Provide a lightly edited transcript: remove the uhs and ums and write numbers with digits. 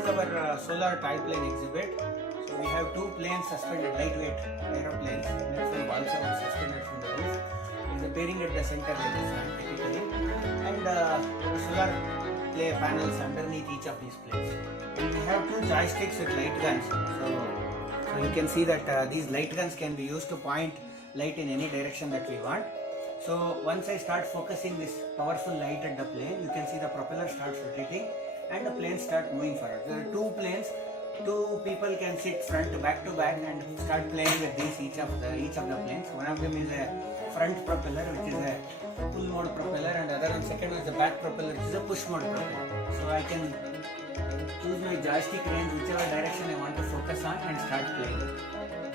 is our solar toy plane exhibit. So we have two planes suspended, lightweight aeroplanes. Natural balsa were suspended from the roof. There is a bearing at the center like this one typically, and there are solar play panels underneath each of these planes. And we have two joysticks with light guns. So you can see that these light guns can be used to point light in any direction that we want. So once I start focusing this powerful light at the plane, you can see the propeller starts rotating and the planes start moving forward. There are two planes, two people can sit front back to back and start playing with these each of the planes. One of them is a front propeller, which is a pull mode propeller, and the other one second one is the back propeller, which is a push mode propeller. So I can choose my joystick range whichever direction I want to focus on and start playing.